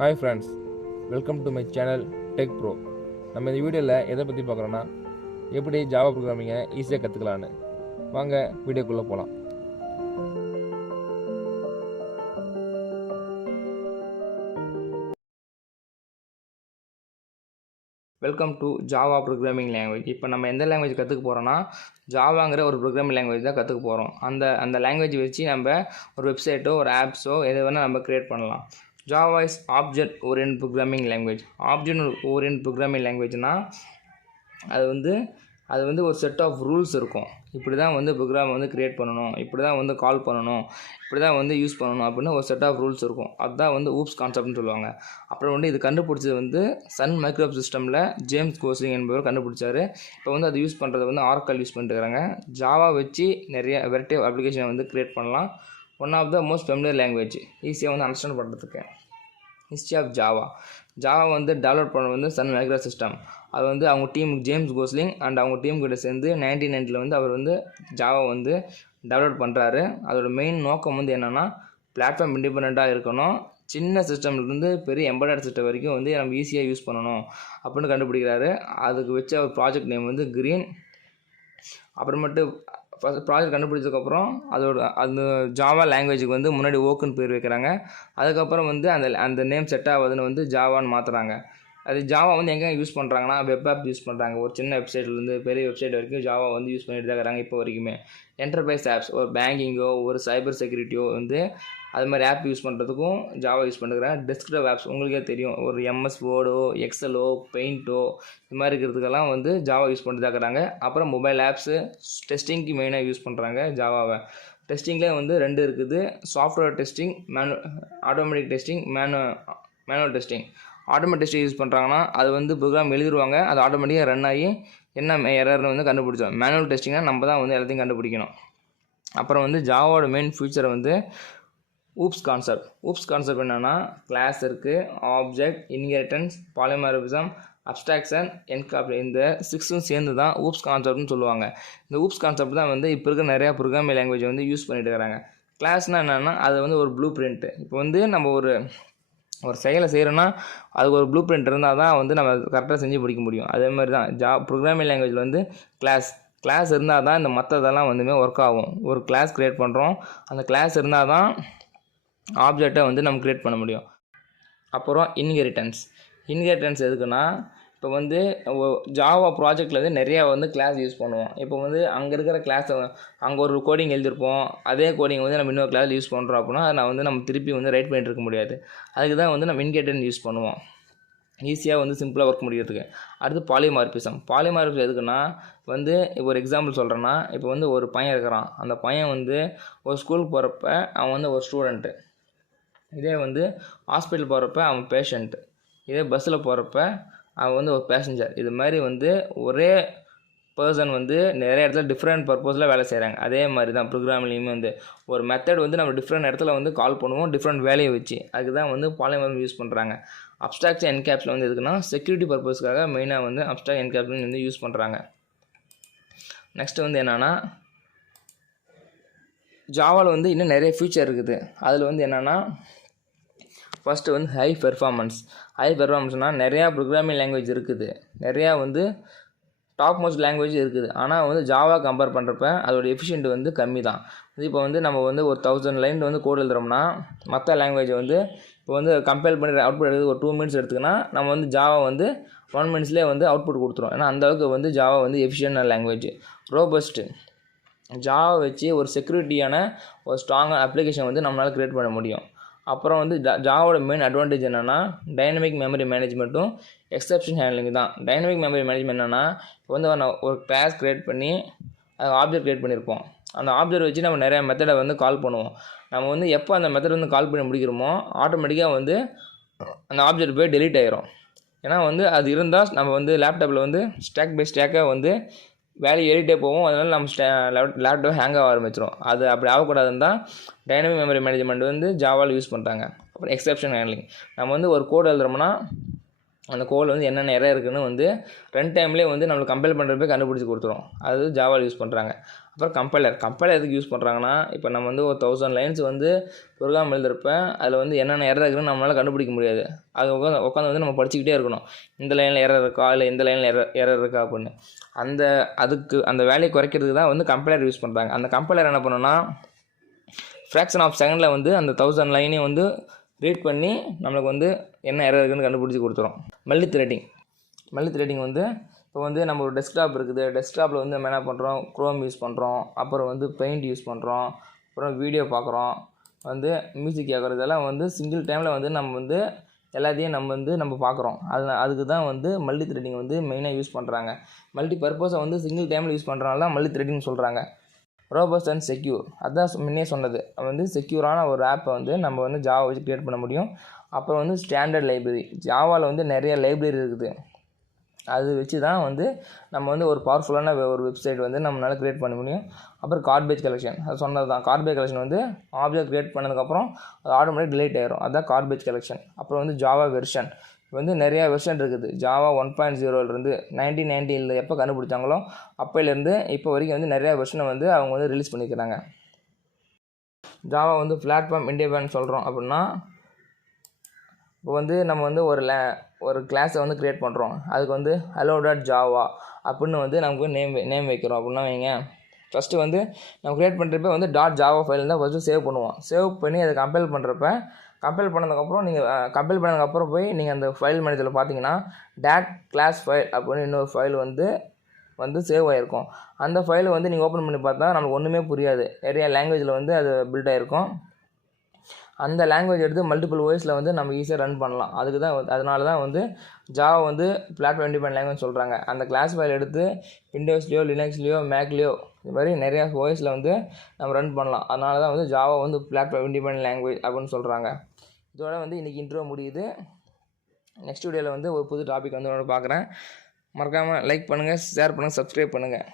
Hi friends, welcome to my channel Tech Pro. நம்ம இந்த வீடியோவில் எதை பற்றி பார்க்குறோன்னா எப்படி ஜாவா ப்ரோக்ராமிங்கை ஈஸியாக கற்றுக்கலான்னு. வாங்க வீடியோக்குள்ளே போகலாம். Welcome to Java programming language. இப்போ நம்ம எந்த லாங்குவேஜ் கற்றுக்க போகிறோன்னா ஜாவாங்கிற ஒரு ப்ரோக்ராமிங் லாங்குவேஜ் தான் கற்றுக்க போகிறோம். அந்த லாங்குவேஜ் வச்சு நம்ம ஒரு வெப்சைட்டோ ஒரு ஆப்ஸோ எது வேணால் நம்ம க்ரியேட் பண்ணலாம். Java is object oriented programming language. Object oriented programming languageனா அது வந்து ஒரு செட் ஆஃப் ரூல்ஸ் இருக்கும். இப்படி தான் வந்து ப்ரோக்ராம் வந்து க்ரியேட் பண்ணணும், இப்படி தான் வந்து கால் பண்ணணும், இப்படி தான் வந்து யூஸ் பண்ணணும் அப்படின்னு ஒரு செட் ஆஃப் ரூல்ஸ் இருக்கும். அதுதான் வந்து ஊப்ஸ் கான்செப்ட்னு சொல்லுவாங்க. அப்புறம் வந்து இது கண்டுபிடிச்சது வந்து சன் மைக்ரோ சிஸ்டமில் ஜேம்ஸ் கோஸ்லிங் என்பவர் கண்டுபிடிச்சார். இப்போ வந்து அது யூஸ் பண்ணுறது வந்து ஆர்க்கல் யூஸ் பண்ணிட்டு இருக்காங்க. ஜாவா வச்சு நிறைய வெரைட்டி அப்ளிகேஷனை வந்து க்ரியேட் பண்ணலாம். One of the most familiar language, ஈஸியாக வந்து அண்டர்ஸ்டாண்ட் பண்ணுறதுக்கு. ஹிஸ்ட்ரி ஆஃப் ஜாவா வந்து டெவலப் பண்ண வந்து சன் மைக்ரோ சிஸ்டம். அது வந்து அவங்க டீம் ஜேம்ஸ் கோஸ்லிங் அண்ட் அவங்க டீம் கிட்ட சேர்ந்து 1990 வந்து அவர் வந்து ஜாவா வந்து டெவலப் பண்ணுறாரு. அதோட மெயின் நோக்கம் வந்து என்னென்னா பிளாட்ஃபார்ம் இண்டிபெண்ட்டாக இருக்கணும், சின்ன சிஸ்டம்லேருந்து பெரிய எம்பெடட் சிஸ்டம் வரைக்கும் வந்து நம்ம ஈஸியாக யூஸ் பண்ணணும் அப்படின்னு கண்டுபிடிக்கிறாரு. அதுக்கு வச்ச ஒரு ப்ராஜெக்ட் நேம் வந்து க்ரீன். அப்புறமேட்டு ஃபஸ்ட் ப்ராஜெக்ட் கண்டுபிடிச்சதுக்கப்புறம் அந்த ஜாவா லாங்குவேஜுக்கு வந்து முன்னாடி ஓக்குன்னு பேர் வைக்கிறாங்க. அதுக்கப்புறம் வந்து அந்த நேம் செட் ஆகுதுன்னு வந்து ஜாவான்னு மாற்றுறாங்க. அது ஜாவா வந்து எங்கே யூஸ் பண்ணுறாங்கன்னா வெப் ஆப் யூஸ் பண்ணுறாங்க. ஒரு சின்ன வெப்சைட்லேருந்து பெரிய வெப்சைட் வரைக்கும் ஜாவா வந்து யூஸ் பண்ணிட்டு தான் இருக்கிறாங்க இப்போ வரைக்குமே. என்டர்பிரைஸ் ஆப்ஸ், ஒரு பேங்கிங்கோ ஒரு சைபர் செக்யூரிட்டியோ வந்து அது மாதிரி ஆப் யூஸ் பண்ணுறதுக்கும் ஜாவா யூஸ் பண்ணுறேன். டெஸ்க்டாப் ஆப்ஸ் உங்களுக்கே தெரியும், ஒரு எம்எஸ் வேர்டோ எக்ஸலோ பெயிண்ட்டோ இது மாதிரி இருக்கிறதுக்கெல்லாம் வந்து ஜாவா யூஸ் பண்ணிட்டு தான் இருக்கிறாங்க. அப்புறம் மொபைல் ஆப்ஸு டெஸ்டிங்க்கு மெயினாக யூஸ் பண்ணுறாங்க ஜாவாவை. டெஸ்டிங்லேயே வந்து 2 இருக்குது, software testing, automatic testing, manual testing. Automatic testing use பண்ணுறாங்கன்னா அது வந்து ப்ரோக்ராம் எழுதிடுவாங்க, அது ஆட்டோமேட்டிக்காக ரன் ஆகி என்ன எரர்னு வந்து கண்டுபிடிச்சோம். மேனுவல் டெஸ்டிங்னால் நம்ம தான் வந்து எல்லாத்தையும் கண்டுபிடிக்கணும். அப்புறம் வந்து ஜாவாவோட மெயின் ஃபியூச்சர் வந்து ஊப்ஸ் கான்செப்ட் என்னென்னா கிளாஸ் இருக்குது, ஆப்ஜெக்ட், இன்ஹெரிட்டன்ஸ், பாலிமார்பிசம், அப்ஸ்ட்ராக்ஷன், என்காப்ஷன், இந்த 6ம் சேர்ந்து தான் ஊப்ஸ் கான்செப்ட்னு சொல்லுவாங்க. இந்த ஊப்ஸ் கான்செப்ட் தான் வந்து இப்போ இருக்க நிறையா ப்ரோக்ராமிங் லாங்குவேஜ் வந்து யூஸ் பண்ணிட்டு இருக்கிறாங்க. கிளாஸ்னால் என்னென்னா அது வந்து ஒரு ப்ளூ பிரிண்ட்டு. இப்போ வந்து நம்ம ஒரு செயலை செய்கிறோன்னா அதுக்கு ஒரு ப்ளூ பிரிண்ட் இருந்தால் தான் வந்து நம்ம கரெக்டாக செஞ்சு முடிக்க முடியும். அதே மாதிரி தான் ப்ரோக்ராமிங் லாங்குவேஜில் வந்து கிளாஸ் இருந்தால் தான் இந்த மற்றதெல்லாம் வந்துமே ஒர்க் ஆகும். ஒரு கிளாஸ் க்ரியேட் பண்ணுறோம், அந்த கிளாஸ் இருந்தால் தான் ஆப்ஜெக்டை வந்து நம்ம க்ரியேட் பண்ண முடியும். அப்புறம் இன்ஹெரிட்டன்ஸ் எதுக்குன்னா இப்போ வந்து ஜாவா ப்ராஜெக்டில் வந்து நிறையா வந்து கிளாஸ் யூஸ் பண்ணுவோம். இப்போ வந்து அங்கே இருக்கிற கிளாஸை அங்கே ஒரு கோடிங் எழுதியிருப்போம், அதே கோடிங் வந்து நம்ம இன்னொரு கிளாஸில் யூஸ் பண்ணுறோம் அப்படின்னா அதை வந்து நம்ம திருப்பி வந்து ரைட் பண்ணிட்டு இருக்க முடியாது. அதுக்கு தான் வந்து நம்ம இன்ஹெரிட்டன்ஸ் யூஸ் பண்ணுவோம், ஈஸியாக வந்து சிம்பிளாக ஒர்க் முடிக்கிறதுக்கு. அடுத்து பாலிமார்பிசம் எதுக்குன்னா வந்து இப்போ ஒரு எக்ஸாம்பிள் சொல்கிறேன்னா, இப்போ வந்து ஒரு பையன் இருக்கிறான், அந்த பையன் வந்து ஒரு ஸ்கூலுக்கு போகிறப்ப அவன் வந்து ஒரு ஸ்டூடெண்ட்டு, இதே வந்து ஹாஸ்பிட்டல் போகிறப்ப அவன் பேஷண்ட்டு, இதே பஸ்ஸில் போகிறப்ப அவன் வந்து ஒரு பேசஞ்சர். இது மாதிரி வந்து ஒரே பர்சன் வந்து நிறைய இடத்துல டிஃப்ரெண்ட் பர்பஸில் வேலை செய்கிறாங்க. அதே மாதிரி தான் ப்ரோக்ராம்லேயுமே வந்து ஒரு மெத்தட் வந்து நம்ம டிஃப்ரெண்ட் இடத்துல வந்து கால் பண்ணுவோம் டிஃப்ரெண்ட் வேலையை வச்சு. அதுக்கு தான் வந்து பாலிமார்பிசம் யூஸ் பண்ணுறாங்க. அப்ஸ்ட்ராக்ஷன் என்கேப்ஷன் வந்து எதுக்குன்னா செக்யூரிட்டி பர்பஸ்க்காக மெயினாக வந்து அப்ஸ்ட்ராக்ட் என்கேப்ஷன் வந்து யூஸ் பண்ணுறாங்க. நெக்ஸ்ட் வந்து என்னென்னா ஜாவாவில் வந்து இன்னும் நிறைய ஃபியூச்சர் இருக்குது. அதில் வந்து என்னென்னா ஃபஸ்ட்டு வந்து ஹை பெர்ஃபார்மன்ஸ்னால் நிறையா ப்ரோக்ராமிங் லாங்குவேஜ் இருக்குது, நிறையா வந்து டாப் மோஸ்ட் லாங்குவேஜ் இருக்குது. ஆனால் வந்து ஜாவா கம்பேர் பண்ணுறப்ப அதோட எஃபிஷியன்ட் வந்து கம்மி தான். இப்போ வந்து நம்ம வந்து ஒரு 1000 லைன் வந்து கோட் எழுதுறோம்னா மற்ற லாங்குவேஜ் வந்து இப்போ வந்து கம்பேர் பண்ணி அவுட்புட் எடுத்து ஒரு 2 மினிட்ஸ் எடுத்துக்கினா நம்ம வந்து ஜாவா வந்து 1 மினிட்ஸ்லேயே வந்து அவுட்புட் கொடுத்துரும். ஏன்னா அந்தளவுக்கு வந்து ஜாவா வந்து எஃபிஷியன்டான லாங்குவேஜ். ரோபஸ்ட்டு ஜாவா வச்சு ஒரு செக்யூரிட்டியான ஒரு ஸ்ட்ராங்கான அப்ளிகேஷன் வந்து நம்மளால் க்ரியேட் பண்ண முடியும். அப்புறம் வந்து ஜாவோட மெயின் அட்வான்டேஜ் என்னென்னா டைனமிக் மெமரி மேனேஜ்மெண்ட்டும் எக்ஸப்ஷன் ஹேண்ட்லிங் தான். டைனமிக் மெமரி மேனேஜ்மெண்ட் என்னென்னா இப்போ வந்து ஒரு கிளாஸ் க்ரியேட் பண்ணி அது ஆப்ஜெக்ட் க்ரியேட் பண்ணியிருப்போம், அந்த ஆப்ஜெக்ட் வச்சு நம்ம நிறையா மெத்தடை வந்து கால் பண்ணுவோம். நம்ம வந்து எப்போ அந்த மெத்தட் வந்து கால் பண்ணி முடிக்கிறோமோ ஆட்டோமேட்டிக்காக வந்து அந்த ஆப்ஜெக்ட் போய் டெலீட் ஆகிரும். ஏன்னா வந்து அது இருந்தால் நம்ம வந்து லேப்டாப்பில் வந்து ஸ்டாக் பை ஸ்டாக்காக வந்து வேலையை ஏறிட்டே போவோம், அதனால் நம்ம லேப்டாப் ஹேங் ஆக ஆரம்பிச்சிடும். அது அப்படி ஆகக்கூடாதுன்னு தான் டைனமிக் மெமரி மேனேஜ்மெண்ட் வந்து ஜாவாவில் யூஸ் பண்ணுறாங்க. அப்புறம் எக்ஸப்ஷன் ஹேண்ட்லிங், நம்ம வந்து ஒரு கோட் எழுதுறோம்னா அந்த கோடில் வந்து என்னென்ன எரர் இருக்குன்னு வந்து ரன் டைம்லேயே வந்து நம்மளுக்கு கம்பைல் பண்ணுறப்ப கண்டுபிடிச்சி கொடுத்துரும். அது ஜாவாவில் யூஸ் பண்ணுறாங்க. அப்புறம் கம்பைலர் எதுக்கு யூஸ் பண்ணுறாங்கன்னா, இப்போ நம்ம வந்து ஒரு 1000 லைன்ஸ் வந்து ப்ரோக்ராம் எழுதுறப்ப அதில் வந்து என்னென்ன எரர் இருக்குன்னு நம்மளால் கண்டுபிடிக்க முடியாது. அது உட்காந்து வந்து நம்ம படிச்சுக்கிட்டே இருக்கணும். இந்த லைனில் எரர் இருக்கா, இல்லை இந்த லைனில் எரர் இருக்கா அப்படின்னு. அந்த வேலையை குறைக்கிறதுக்கு தான் வந்து கம்பைலர் யூஸ் பண்ணுறாங்க. அந்த கம்பைலர் என்ன பண்ணுன்னா, ஃப்ராக்ஷன் ஆஃப் செகண்டில் வந்து அந்த 1000 லைனையும் வந்து ரீட் பண்ணி நம்மளுக்கு வந்து என்ன எரர் இருக்குன்னு கண்டுபிடிச்சி கொடுத்துரும். மல்டி த்ரெட்டிங் வந்து இப்போ வந்து நம்ம ஒரு டெஸ்க்டாப் இருக்குது. டெஸ்க்டாப்பில் வந்து நம்ம என்ன பண்ணுறோம், குரோம் யூஸ் பண்ணுறோம், அப்புறம் வந்து பெயிண்ட் யூஸ் பண்ணுறோம், அப்புறம் வீடியோ பார்க்குறோம், வந்து மியூசிக் கேட்குறதெல்லாம் வந்து சிங்கிள் டைமில் வந்து நம்ம வந்து எல்லாத்தையும் நம்ம பார்க்குறோம். அதுக்கு தான் வந்து மல்டி த்ரெட்டிங் வந்து மெயினாக யூஸ் பண்ணுறாங்க. மல்டி பர்பஸை வந்து சிங்கிள் டைமில் யூஸ் பண்ணுறனால தான் மல்டி த்ரெட்டிங் சொல்கிறாங்க. ரோபஸ்ட் அண்ட் செக்யூர், அதான் முன்னே சொன்னது. வந்து செக்யூரான ஒரு ஆப்பை வந்து நம்ம வந்து ஜாவா வச்சு க்ரியேட் பண்ண முடியும். அப்புறம் வந்து ஸ்டாண்டர்ட் லைப்ரரி, ஜாவாவில் வந்து நிறைய லைப்ரரி இருக்குது. அது வச்சு தான் வந்து நம்ம வந்து ஒரு பவர்ஃபுல்லான ஒரு வெப்சைட் வந்து நம்மளால் க்ரியேட் பண்ண முடியும். அப்புறம் கார்பேஜ் கலெக்ஷன், அது சொன்னது தான். கார்பேஜ் கலெக்ஷன் வந்து ஆப்ஜெக்ட் க்ரியேட் பண்ணதுக்கப்புறம் அது ஆட்டோமேட்டிக் டிலீட் ஆயிரும். அதுதான் கார்பேஜ் கலெக்ஷன். அப்புறம் வந்து ஜாவா வெர்ஷன் வந்து நிறையா வெர்ஷன் இருக்குது. ஜாவா 1.0லேருந்து 1990 எப்போ கண்டுபிடிச்சாங்களோ அப்போலேருந்து இப்போ வரைக்கும் வந்து நிறையா வெர்ஷனை வந்து அவங்க வந்து ரிலீஸ் பண்ணிக்கிறாங்க. ஜாவா வந்து பிளாட்ஃபார்ம் இண்டிபெண்டன்ட் சொல்கிறோம் அப்படின்னா, இப்போ வந்து நம்ம வந்து ஒரு கிளாஸை வந்து க்ரியேட் பண்ணுறோம். அதுக்கு வந்து hello.java அப்படின்னு வந்து நமக்கு நேம் வைக்கிறோம் அப்படின்னா வைங்க. ஃபஸ்ட்டு வந்து நம்ம க்ரியேட் பண்ணுறப்ப வந்து .java ஃபைல் தான் ஃபஸ்ட்டு சேவ் பண்ணுவோம். சேவ் பண்ணி அதை கம்பைல் பண்ணதுக்கப்புறம் போய் நீங்கள் அந்த ஃபைல் மேனேஜரில் பார்த்தீங்கன்னா .class ஃபைல் அப்படின்னு இன்னொரு ஃபைல் வந்து சேவ் ஆகிருக்கும். அந்த ஃபைலை வந்து நீங்கள் ஓப்பன் பண்ணி பார்த்தா நமக்கு ஒன்றுமே புரியாது. நிறைய லாங்குவேஜில் வந்து அது பில்ட் ஆகிருக்கும். அந்த லாங்குவேஜ் எடுத்து மல்டிபிள் ஓஎஸில் வந்து நம்ம ஈஸியாக ரன் பண்ணலாம். அதனால தான் வந்து ஜாவா வந்து பிளாட்ஃபார்ம் இண்டிபெண்டன்ட் லாங்குவேஜ் சொல்கிறாங்க. அந்த கிளாஸ் ஃபைல் எடுத்து விண்டோஸ்லையோ, லினக்ஸ்லையோ, மேக்லையோ இது மாதிரி நிறையா ஓஎஸில் வந்து நம்ம ரன் பண்ணலாம். அதனால தான் வந்து ஜாவா வந்து பிளாட்ஃபார்ம் இண்டிபெண்டன்ட் லாங்குவேஜ் அப்படின்னு சொல்கிறாங்க. இதோட வந்து இன்றைக்கி இன்ட்ரோ முடியுது. நெக்ஸ்ட் வீடியோவில் வந்து ஒரு புது டாபிக் வந்து பார்க்குறேன். மறக்காமல் லைக் பண்ணுங்கள், ஷேர் பண்ணுங்கள், சப்ஸ்கிரைப் பண்ணுங்கள்.